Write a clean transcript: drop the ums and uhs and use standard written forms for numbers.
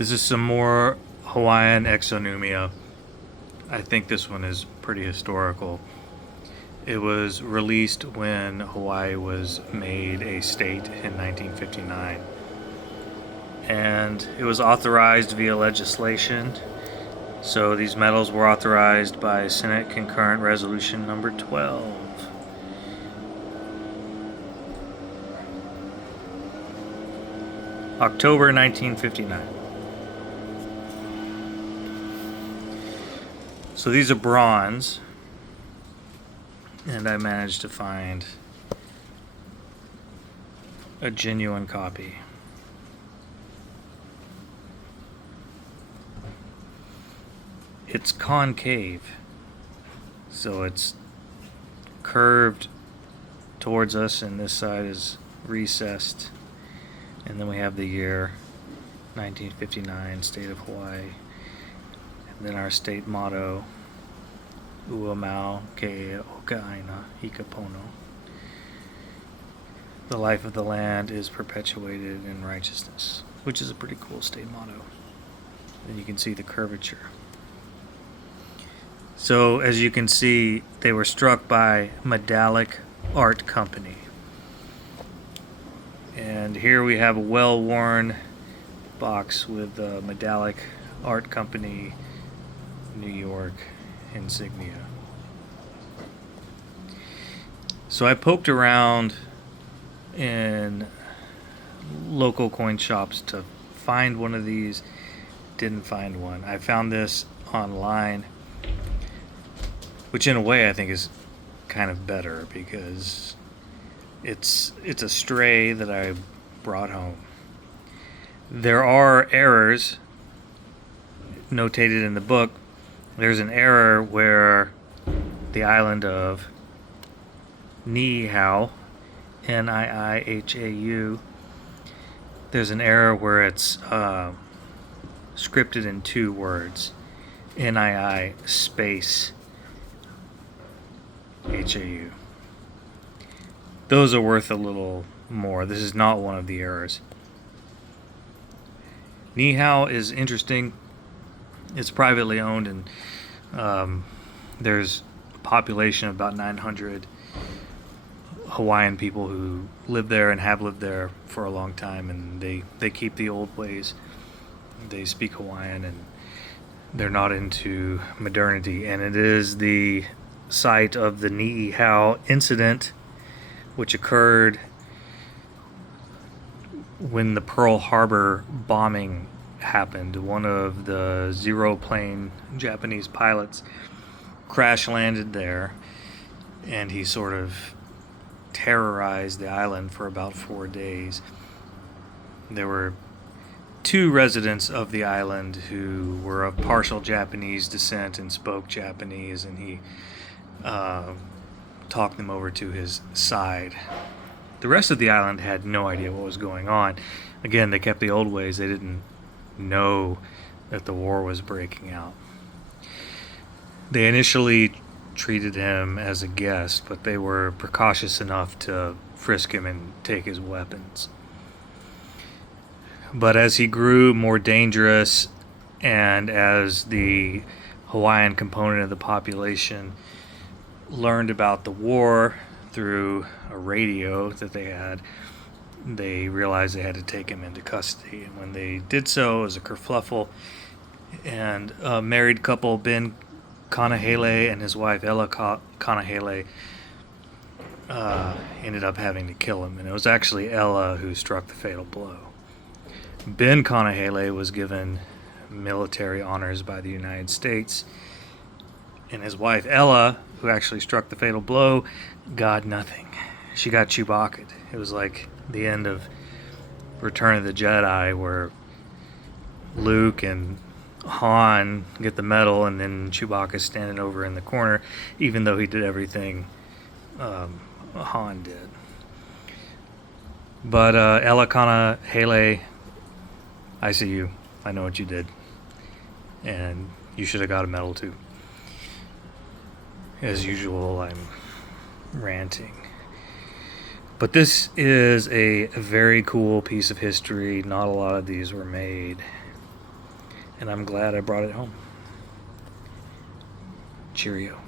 This is some more Hawaiian exonumia. I think this one is pretty historical. It was released when Hawaii was made a state in 1959. And it was authorized via legislation. So these medals were authorized by Senate Concurrent Resolution number 12. October 1959. So these are bronze, and I managed to find a genuine copy. It's concave, so it's curved towards us, and this side is recessed. And then we have the year 1959, State of Hawaii. And then our state motto, Ua Mau Ke Okaaina Hikapono. The life of the land is perpetuated in righteousness, which is a pretty cool state motto. And you can see the curvature. So as you can see, they were struck by Medallic Art Company. And here we have a well-worn box with the Medallic Art Company, New York insignia. So I poked around in local coin shops to find one of these. Didn't find one. I found this online, which in a way I think is kind of better because it's a stray that I brought home. There are errors notated in the book. There's an error where the island of Niihau, Niihau, there's an error where it's scripted in two words, Nii space Hau. Those are worth a little more. This is not one of the errors. Niihau is interesting. It's privately owned, and there's a population of about 900 Hawaiian people who live there and have lived there for a long time, and they keep the old ways. They speak Hawaiian, and they're not into modernity. And it is the site of the Niihau incident, which occurred when the Pearl Harbor bombing happened. One of the Zero-plane Japanese pilots crash landed there, and he sort of terrorized the island for about 4 days. There were 2 residents of the island who were of partial Japanese descent and spoke Japanese, and he talked them over to his side. The rest of the island had no idea what was going on. Again, they kept the old ways. They didn't know that the war was breaking out. They initially treated him as a guest, but they were precautious enough to frisk him and take his weapons. But as he grew more dangerous, and as the Hawaiian component of the population learned about the war through a radio that they had, they realized they had to take him into custody. And when they did so, it was a kerfluffle, and a married couple, Ben Kanahele and his wife Ella Kanahele, ended up having to kill him. And it was actually Ella who struck the fatal blow. Ben Kanahele was given military honors by the United States, and his wife Ella, who actually struck the fatal blow, got nothing. She got Chewbacca'd. It was like the end of Return of the Jedi, where Luke and Han get the medal, and then Chewbacca's standing over in the corner, even though he did everything Han did. But Ella Kanahele, I see you. I know what you did. And you should have got a medal too. As usual, I'm ranting. But this is a very cool piece of history. Not a lot of these were made. and I'm glad I brought it home. Cheerio.